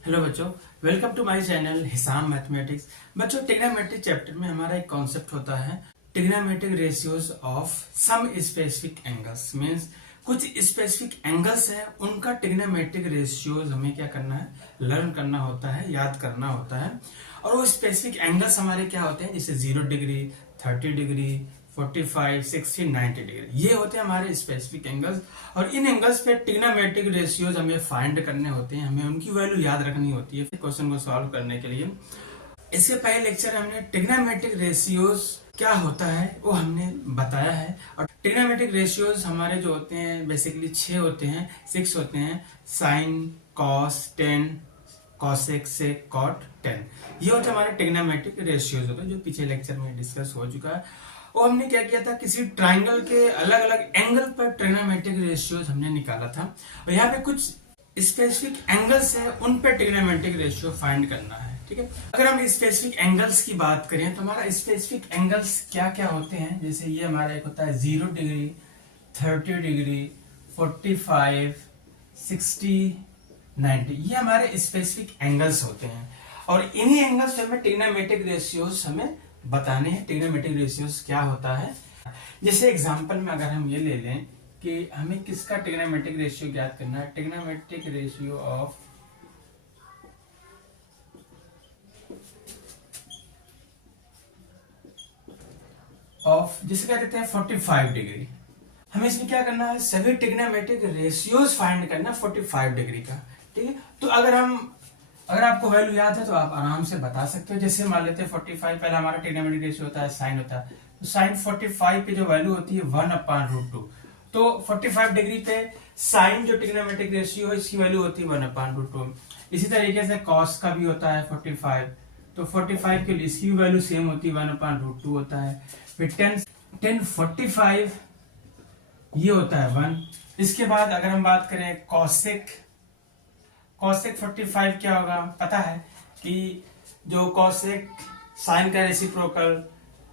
Hello बच्चों, welcome to my channel Hisam mathematics. बच्चों, trigonometry chapter में हमारा एक कॉन्सेप्ट होता है trigonometric ratios of some specific angles. Means कुछ स्पेसिफिक एंगल्स है, उनका ट्रिग्नोमेट्रिक रेशियोज हमें क्या करना है, लर्न करना होता है, याद करना होता है। और वो स्पेसिफिक एंगल्स हमारे क्या होते हैं, जैसे 0 डिग्री, 30 डिग्री, 45, 60, 90 डिग्री, ये होते हैं हमारे स्पेसिफिक एंगल्स। और इन एंगल्स पे ट्रिग्नोमेट्रिक रेशियोज हमें फाइंड करने होते हैं, हमें उनकी वैल्यू याद रखनी होती है क्वेश्चन को सॉल्व करने के लिए। इसके पहले लेक्चर हमने ट्रिग्नोमेट्रिक रेशियोज क्या होता है वो हमने बताया है। और ट्रिग्नोमेट्रिक रेशियोज हमारे जो होते हैं बेसिकली 6 होते हैं, 6 होते हैं। साइन, कॉस, टेन, कॉसेक, सेक, कॉट, टेन, ये होते हैं हमारे ट्रिग्नोमेट्रिक रेशियोज होते हैं, जो पिछले लेक्चर में डिस्कस हो चुका है। और हमने क्या किया था, किसी ट्राइंगल के अलग अलग एंगल पर ट्रिग्नोमेट्रिक रेशियोज हमने निकाला था। और यहाँ पे कुछ स्पेसिफिक एंगल्स है, उन पे ट्रिग्नोमेट्रिक रेशियो फाइंड करना है। ठीक है, अगर हम स्पेसिफिक एंगल्स की बात करें तो हमारा स्पेसिफिक एंगल्स क्या क्या होते हैं, जैसे ये हमारा एक होता है 0 डिग्री, 30 डिग्री, 45, 60, 90, ये हमारे स्पेसिफिक एंगल्स होते हैं। और इन्हीं एंगल्स पे हमें ट्रिग्नोमेट्रिक रेशियोज हमें बताने हैं। ट्रिग्नोमेट्रिक रेशियोज क्या होता है, जैसे एग्जांपल में अगर हम ये ले लें कि हमें किसका ट्रिग्नोमेट्रिक रेशियो ज्ञात करना है, ट्रिग्नोमेट्रिक रेशियो ऑफ जिसे कह देते हैं 45 डिग्री। हमें इसमें क्या करना है, सभी ट्रिग्नोमेट्रिक रेशियोज फाइंड करना 45 डिग्री का। ठीक है, तो अगर आपको वैल्यू याद है तो आप आराम से बता सकते हो। जैसे मान लेते हैं 45, पहला हमारा ट्रिग्नोमेट्रिक रेशियो होता है साइन होता है, तो साइन 45 की जो वैल्यू होती है 1/√2। तो 45 डिग्री पे साइन जो ट्रिग्नोमेट्रिक रेशियो है इसकी वैल्यू होती है 1/√2। इसी तरीके से कॉस का भी होता है 45, तो 45 के लिए इसकी भी वैल्यू सेम होती है 1/√2 होता है। फिर 10 45 ये होता है 1। इसके बाद अगर हम बात करें कॉसेक 45 क्या होगा, पता है कि जो कॉसेक साइन का रेसिप्रोकल,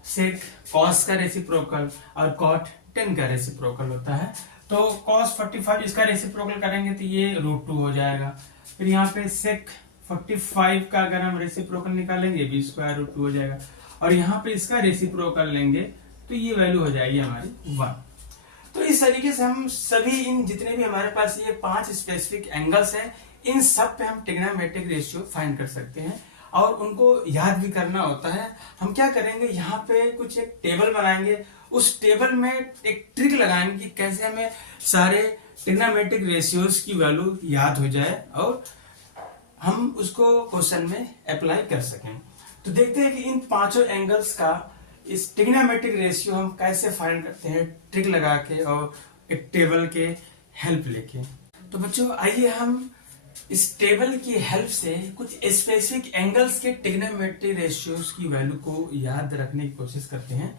सेक कॉस का रेसिप्रोकल और कॉट 10 का रेसिप्रोकल होता है। तो कॉस 45 इसका रेसिप्रोकल करेंगे तो ये √2 हो जाएगा। फिर यहाँ पे सेक 45 का अगर हम रेसिप्रोकल निकालेंगे भी √2 हो जाएगा। और यहाँ पे इसका रेसिप्रोकल लेंगे तो ये वैल्यू हो जाएगी हमारी 1। तो इस तरीके से हम सभी इन जितने भी हमारे पास ये 5 स्पेसिफिक एंगल्स हैं, इन सब पे हम ट्रिग्नोमेट्रिक रेशियो फाइंड कर सकते हैं और उनको याद भी करना होता है। हम क्या करेंगे, यहाँ पे कुछ एक टेबल बनाएंगे, उस टेबल में एक ट्रिक लगाएंगे कि कैसे हमें सारे ट्रिग्नोमेट्रिक रेशियोज की वैल्यू याद हो जाए और हम उसको क्वेश्चन में अप्लाई कर सकें। तो देखते हैं कि इन पांचों एंगल्स का इस ट्रिग्नोमेट्रिक रेशियो हम कैसे फाइंड करते हैं, ट्रिक लगा के और एक टेबल के हेल्प लेके। तो बच्चों आइए हम इस टेबल की हेल्प से कुछ स्पेसिफिक एंगल्स के ट्रिग्नोमेट्रिक रेशियोज की वैल्यू को याद रखने की कोशिश करते हैं।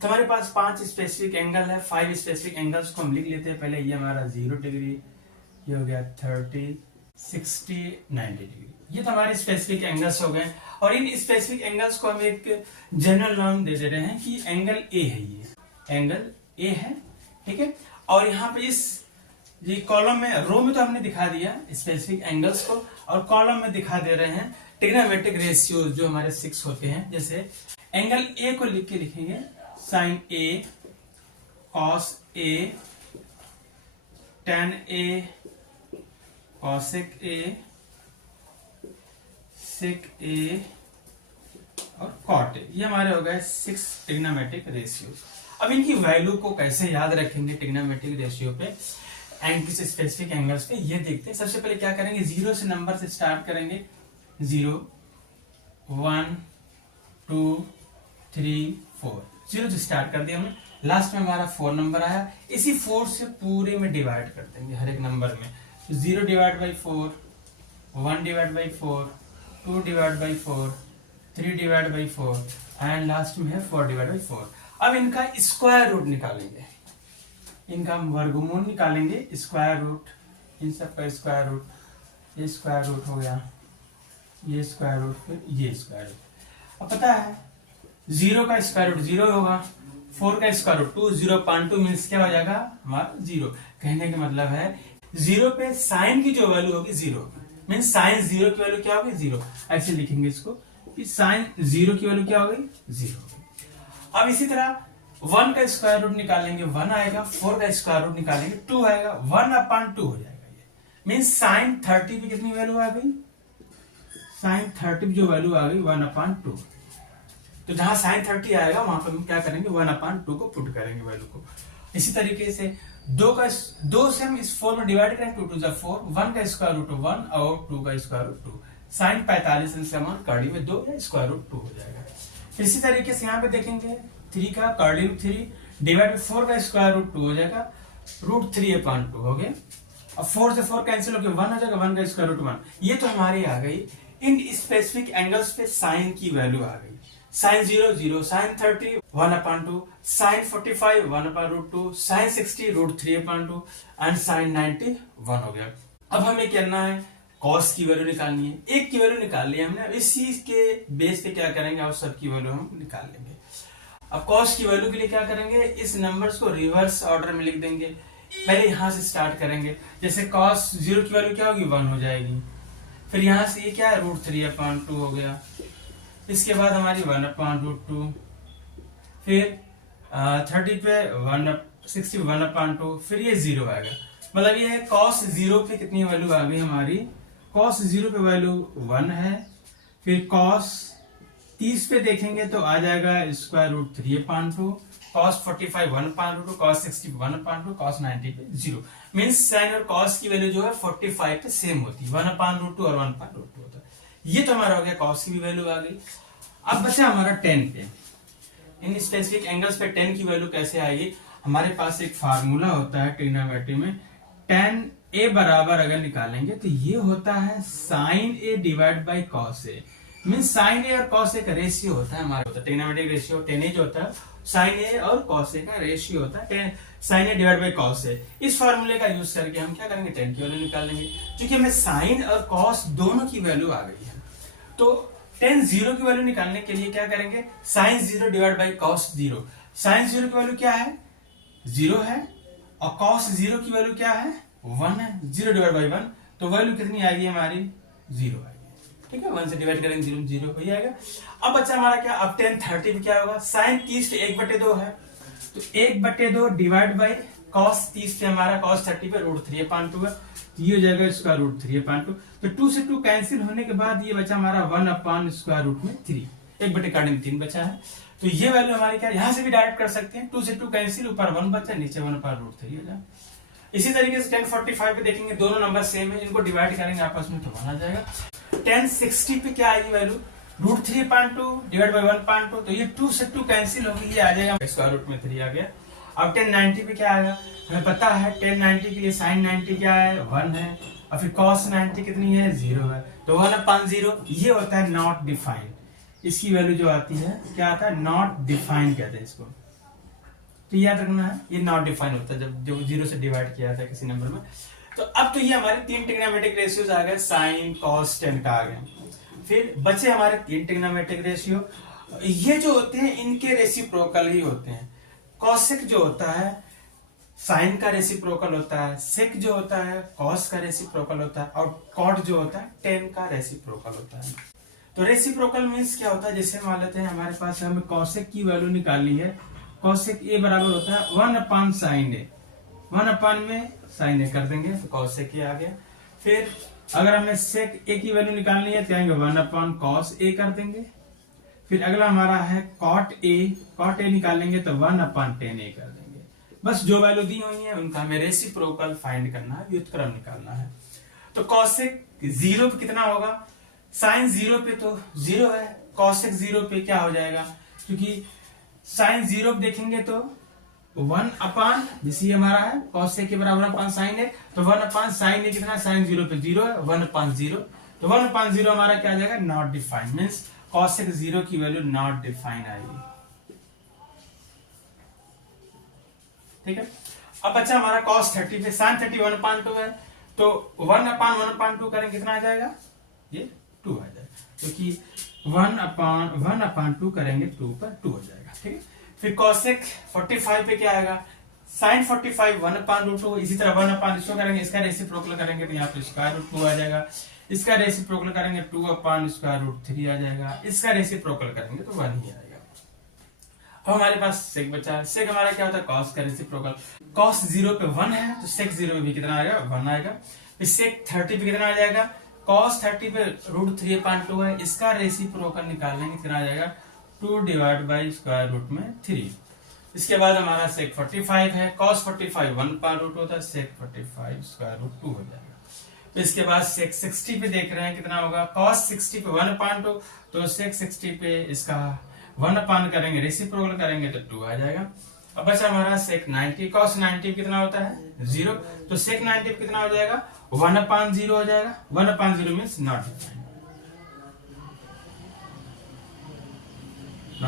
तो हमारे पास 5 स्पेसिफिक एंगल है, 5 स्पेसिफिक एंगल्स को हम लिख लेते हैं। पहले ये हमारा 0 डिग्री, ये हो गया 30, 60, 90 डिग्री, ये तो हमारे स्पेसिफिक एंगल्स हो गए। और इन स्पेसिफिक एंगल्स को हम एक जनरल नाम दे रहे हैं कि एंगल ए है, ये एंगल ए है। ठीक है, और यहाँ पे इस ये कॉलम में, रो में तो हमने दिखा दिया स्पेसिफिक एंगल्स को, और कॉलम में दिखा दे रहे हैं ट्रिग्नोमेट्रिक रेशियोज जो हमारे 6 होते हैं। जैसे एंगल ए को लिख के लिखेंगे sine A, cos A, tan A, cosec A, sec A और कॉट ए, ये हमारे हो गए 6 ट्रिग्नोमेट्रिक रेशियोज। अब इनकी वैल्यू को कैसे याद रखेंगे ट्रिग्नोमेट्रिक रेशियो पे एंड किसी स्पेसिफिक एंगल्स पे, ये देखते हैं। सबसे पहले क्या करेंगे, 0 से नंबर से स्टार्ट करेंगे। 0, 1, 2, 3, 4, 0 से स्टार्ट कर दिया हमने, लास्ट में हमारा 4 नंबर आया। इसी 4 से पूरे में डिवाइड कर देंगे हर एक नंबर में। 0 divide by 4, 1 divide by 4, 2 divide by 4, 3 divide by 4 and last में है 4 डिवाइड बाई 4। अब इनका स्क्वायर रूट निकालेंगे, इनका हम वर्गमूल निकालेंगे, स्क्वायर रूट, इन सब का स्क्वायर रूट, ये स्क्वायर रूट हो गया, ये स्क्वायर रूट, फिर ये स्क्वायर रूट। अब पता है 0 का स्क्वायर रूट 0 होगा, 4 का स्क्वायर रूट 2, 0.2 मीन्स क्या हो जाएगा हमारा 0। कहने का मतलब है 0 पे साइन की जो वैल्यू होगी 0, मीन साइन 0 की वैल्यू क्या होगी 0। ऐसे लिखेंगे इसको कि साइन 0 की वैल्यू क्या हो गई 0। अब इसी तरह 1 का स्क्वायर रूट निकालेंगे 1 आएगा, 4 का स्क्वायर रूट निकालेंगे 2 आएगा, 1/2 हो जाएगा। ये मीन साइन 30 की कितनी वैल्यू आ गई, साइन 30 की जो वैल्यू आ गई 1/2। तो जहां साइन 30 आएगा वहां पर हम क्या करेंगे 1/2 को पुट करेंगे वैल्यू को। इसी तरीके से 2 से हम इस 4 में डिवाइड करेंगे, 2 2 4, 1 का स्क्वायर रूट 1 और 2 का स्क्वायर रूट 2, साइन 45 से समान कर्ली में 2 या स्क्वायर रूट 2 हो जाएगा। इसी तरीके से यहाँ पे देखेंगे 3 का कर्ली रूट 3 डिवाइड बाई 4 का स्क्वायर रूट 2 हो जाएगा, रूट 3/2 हो गया। अब 4 से 4 कैंसिल होकर 1 हो जाएगा, 1 का स्क्वायर रूट 1। ये तो हमारी आ गई इन स्पेसिफिक एंगल्स पे साइन की वैल्यू आ गई। Sine 0 0, sine 30 1/2, sine 45 1/2, sine 60 root 3/2 and sine 90 1 हो गया। अब हमें करना है कॉस की वैल्यू निकालनी है। एक की वैल्यू निकाल ली हमने, इसी के बेस पे क्या करेंगे और सब की वैल्यू हम निकाल लेंगे। अब कॉस की वैल्यू के लिए क्या करेंगे, इस नंबर्स को रिवर्स ऑर्डर में लिख देंगे। पहले यहां से स्टार्ट करेंगे, जैसे कॉस 0 की वैल्यू क्या होगी 1 हो जाएगी, फिर यहां से ये क्या है रूट 3/2 हो गया, इसके बाद हमारी 1/2, फिर 30 पे 60 1/2, फिर ये 0 आएगा। मतलब ये है कॉस 0 पे कितनी वैल्यू आ गई हमारी, कॉस 0 पे वैल्यू 1 है। फिर कॉस 30 पे देखेंगे तो आ जाएगा square root 3/2, cos 45 1/2, cos 60 1/2, cos 90 पे 0। मीन्स साइन और कॉस की वैल्यू जो है 45 पे सेम होती है, 1/2 और 1/2 होता है। ये तो हमारा हो गया कॉस की भी वैल्यू आ गई। अब बचा हमारा tan पे। इन स्पेसिफिक एंगल्स पे tan की वैल्यू कैसे आएगी, हमारे पास एक फार्मूला होता है ट्रिग्नोमेट्री में, tan a बराबर अगर निकालेंगे तो ये होता है sine a divide by cos a। Mean sine a और कॉस a का रेशियो होता है हमारा, होता है ट्रिग्नोमेट्रिक रेशियो। tan a जो होता है साइन a और कॉस a का रेशियो होता है, sine a divide by cos a। इस फार्मूले का यूज करके हम क्या करेंगे tan की वैल्यू निकाल लेंगे। क्योंकि हमें साइन और कॉस दोनों की वैल्यू आ गई है, तो tan 0 की वैल्यू निकालने के लिए क्या करेंगे, sine 0 divide by cos 0। Sine 0 की वैल्यू क्या है 0 है, और कॉस 0 की वैल्यू क्या है 1 है, 0 डिवाइड बाई 1, तो वैल्यू कितनी आएगी हमारी 0 आएगी। ठीक है, 1 से डिवाइड करेंगे 0 0 हो जाएगा। अब बच्चा हमारा क्या, अब tan 30 में क्या होगा, साइन 30 1/2 है, तो 1/2 डिवाइड बाई कॉस 30 पे हमारा कॉस 30 पे रूट 3/2 है, ये हो जाएगा इसका रूट 3/2। तो 2 से 2 कैंसिल होने के बाद ये बचा हमारा 1/स्क्वायर रूट में 3, 1/3 बचा है। तो ये वैल्यू हमारी क्या, यहां से भी डायरेक्ट कर सकते हैं, 2 से 2 कैंसिल, ऊपर 1 बचा, नीचे 1/√3 हो जाए। इसी तरीके से tan 45 पे देखेंगे दोनों नंबर सेम है, इनको डिवाइड करेंगे आपस में तो 1 आ जाएगा। tan 60 पे क्या आएगी वैल्यू, रूट 3/2 डिवाइड बाई 1/2, तो ये 2 से 2 कैंसिल होगी, ये आ जाएगा स्क्वायर रूट में 3 आ गया। अब tan 90 पे क्या आएगा, हमें पता है tan 90 के लिए साइन 90 क्या है 1 है, और फिर cos 90 कितनी है 0 है, तो 1/0 ये होता है नॉट डिफाइंड। इसकी वैल्यू जो आती है क्या आता है, नॉट डिफाइंड कहते हैं इसको, तो याद रखना है ये नॉट डिफाइंड होता है जब जो 0 से डिवाइड किया था किसी नंबर में। तो अब तो ये हमारे 3 ट्रिग्नोमेट्रिक रेशियोज आ गए, साइन कॉस tan का आ गए। फिर बचे हमारे 3 ट्रिग्नोमेट्रिक रेशियो, ये जो होते हैं इनके रेसिप्रोकल ही होते हैं। कॉसेक जो होता है साइन का रेसिप्रोकल होता है, सेक जो होता है कॉस का रेसिप्रोकल होता है, और कॉट जो होता है tan का रेसिप्रोकल होता है। तो रेसिप्रोकल मीन्स क्या होता है, जैसे मान लेते हैं हमारे पास हमें कॉसेक की वैल्यू निकालनी है, कॉसेक a बराबर होता है 1/sin a, 1 में sin a कर देंगे तो कॉसेक a आ गया। फिर अगर हमें सेक a की वैल्यू निकालनी है तो आएंगे 1/cos a कर देंगे। फिर अगला हमारा है cot a निकालेंगे तो 1/tan a कर देंगे। बस जो वैल्यू दी हुई है उनका हमें रेसिप्रोकल फाइंड करना है, व्युत्क्रम निकालना है। तो कॉसेक 0 पे कितना होगा, साइन 0 पे तो 0 है, कॉसेक 0 पे क्या हो जाएगा, क्योंकि साइन 0 पे देखेंगे तो 1/, जैसे हमारा है कॉसेक के बराबर 1/sin है, तो 1/sin है कितना, साइन 0 पे 0 है, 1/0, तो 1/0 हमारा क्या आ जाएगा नॉट डिफाइंड, मीन्स कॉसेक 0 की वैल्यू नॉट डिफाइंड आएगी। ठीक है, अब बच्चा हमारा cos 30 पे sin 30 1/2 है, तो 1/1/2 करें कितना आ जाएगा, ये 2 आ जाएगा, क्योंकि 1/2 करेंगे 2 पर 2 हो जाएगा। ठीक है, फिर cosec 45 पे क्या आएगा, sin 45 1/√2, इसी तरह 1/2 करेंगे, इसका रेसिप्रोकल करेंगे तो यहाँ पे स्क्वायर रूट 2 आ जाएगा। इसका रेसिप्रोकल करेंगे 2/√3 आ जाएगा, इसका रेसिप्रोकल करेंगे तो 1 ही आएगा। अब हमारे पास सेक बचा है। सेक हमारा क्या होता है, कॉस का रेसिप्रोकल। कॉस 0 पे 1 है तो सेक 0 में भी कितना आएगा, 1 आएगा। फिर सेक 30 पे कितना आ जाएगा, कॉस 30 पे √3/2 है, इसका रेसिप्रोकल निकालने कितना आ जाएगा, 2/√3। इसके बाद हमारा सेक 45 है, कॉस 45 1/√2 होता है, सेक 45 √2 हो जाएगा। तो इसके बाद सेक 60 पे देख रहे हैं कितना होगा, कॉस 60 पे 1/2 तो सेक 60 पे इसका 1/, करेंगे रेसिप्रोकल करेंगे तो 2 आ जाएगा। अब बचा हमारा सेक 90, कॉस 90 कितना होता है 0, तो सेक 90 कितना हो जाएगा 1/0 हो जाएगा। 1/0 मीन्स नॉट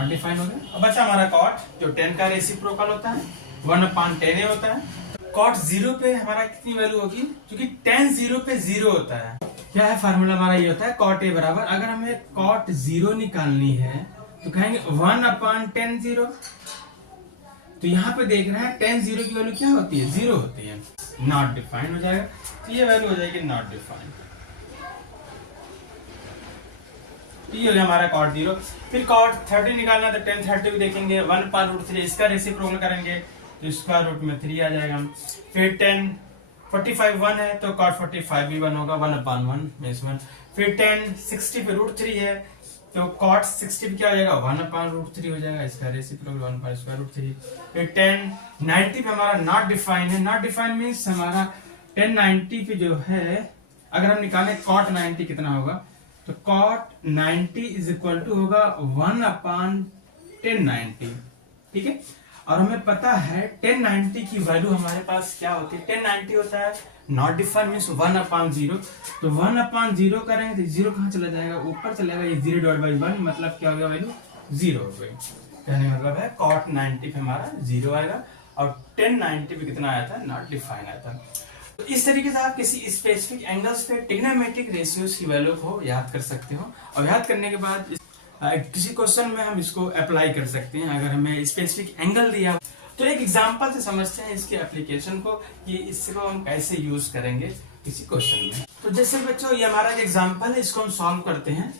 डिफाइंड हो गया। अब बचा हमारा कॉट जो 10 का रेसिप्रोकल होता है 1/10 होता है। कॉट 0 पे हमारा कितनी वैल्यू होगी, क्योंकि 10 0 पे 0 होता है। क्या है फार्मूला हमारा, ये होता है कॉट ए बराबर, अगर हमें कॉट 0 निकालनी है तो कहेंगे 1/10 0। तो यहाँ पे देख रहे हैं 10 0 की वैल्यू क्या होती है, 0 होती है, नॉट डिफाइंड हो जाएगा। तो ये वैल्यू हो जाएगी नॉट डिफाइंड। ये हो गया हमारा कॉट 0। फिर कॉट 30 निकालना तो 10 30 भी देखेंगे 1/√3, इसका रेसिप्रोकल करेंगे तो स्क्वायर रूट में 3 आ जाएगा। फिर 10 45 1 है तो कॉट 45 भी 1 होगा, 1/1 मीन्स 1। फिर 10 60 पे √3 है तो कॉट 60 पे क्या हो जाएगा 1/√3 हो जाएगा, इसका रेसिप्रोकल 1/√3। फिर 10 90 पे हमारा नॉट डिफाइंड है, नॉट डिफाइंड मीन्स हमारा 10 90 पे जो है अगर हम निकालें कॉट 90 कितना होगा, तो कॉट 90 इज इक्वल टू होगा 1/10 90, ठीक है। और हमें पता है 10 90 की वैल्यू हमारे पास क्या होती है, 10 90 होता है नॉट डिफाइंड मीन्स 1/0, तो 1/0 करेंगे तो 0 कहाँ चला जाएगा, ऊपर चलेगा, ये 0/1 मतलब क्या हो गया, वैल्यू 0 हो गई। कहने का मतलब है कॉट 90 पे हमारा 0 आएगा और 10 90 पे कितना आया था, नॉट डिफाइंड आया था। तो इस तरीके से आप किसी स्पेसिफिक एंगल्स पे ट्रिग्नोमेट्रिक रेशियोज की वैल्यू को याद कर सकते हो, और याद करने के बाद किसी क्वेश्चन में हम इसको अप्लाई कर सकते हैं। अगर हमें स्पेसिफिक एंगल दिया तो एक एग्जांपल से समझते हैं इसके एप्लीकेशन को, कि इसको हम कैसे यूज करेंगे किसी क्वेश्चन में। तो जैसे बच्चों ये हमारा एक एग्जांपल है, इसको हम सॉल्व करते हैं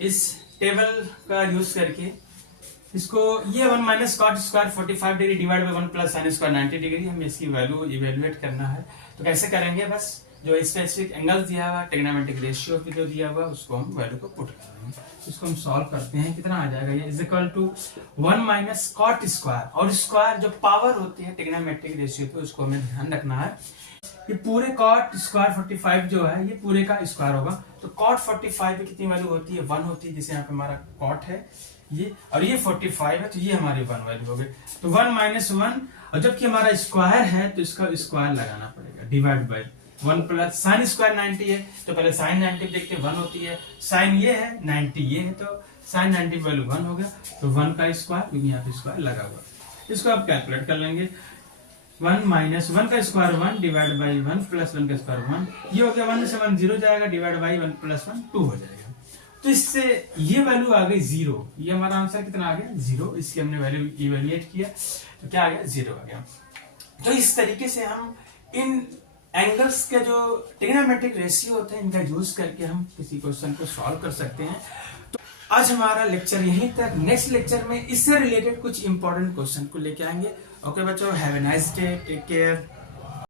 इस टेबल का यूज करके। इसको ये 1 minus cot square 45 degree divide by 1 plus sine square 90 degree, हमें इसकी वैल्यू इवेल्युएट करना है। तो कैसे करेंगे, बस जो स्पेसिफिक एंगल दिया हुआ, ट्रिग्नोमेट्रिक रेशियो भी जो दिया हुआ, उसको हम वैल्यू को पुट करेंगे। इसको हम सॉल्व करते हैं, कितना आ जाएगा, ये is equal to 1 minus cot square, और स्क्वायर जो पावर होती है ट्रिग्नोमेट्रिक रेशियो पे उसको हमें ध्यान रखना है। ये पूरे कॉट स्क्वायर 45 जो है ये पूरे का स्क्वायर होगा, तो कॉट 45 पे कितनी वैल्यू होती है, 1 होती है, जैसे यहाँ पे हमारा कॉट है ये, और ये 45 है तो ये हमारी 1 वैल्यू हो गई। तो 1 माइनस 1, और जबकि हमारा स्क्वायर है तो इसका स्क्वायर लगाना पड़ेगा, divide by 1 plus sine square 90 है तो पहले साइन 90 देखते हैं 1 होती है, साइन ये है 90 ये है, तो साइन 90 वैल्यू 1 हो गया, तो 1 का स्क्वायर, क्योंकि यहाँ पे स्क्वायर लगा हुआ। इसको आप कैलकुलेट कर लेंगे, 1 माइनस 1 का स्क्वायर 1 डिवाइड बाई 1 प्लस 1 का स्क्वायर 1, ये हो गया 1 से 1 0 जाएगा, डिवाइड बाई 1 प्लस 1 2 हो जाएगा। तो इससे ये वैल्यू आ गई 0, ये हमारा आंसर कितना आ गया 0, इसकी हमने वैल्यू इवेल्युएट किया तो क्या आ गया 0 आ गया। तो इस तरीके से हम इन एंगल्स के जो ट्रिग्नोमेट्रिक रेशियो होते हैं इनका यूज करके हम किसी क्वेश्चन को सॉल्व कर सकते हैं। तो आज हमारा लेक्चर यहीं तक, नेक्स्ट लेक्चर में इससे रिलेटेड कुछ इंपॉर्टेंट क्वेश्चन को लेके आएंगे। ओके बच्चों, have a nice day, take care.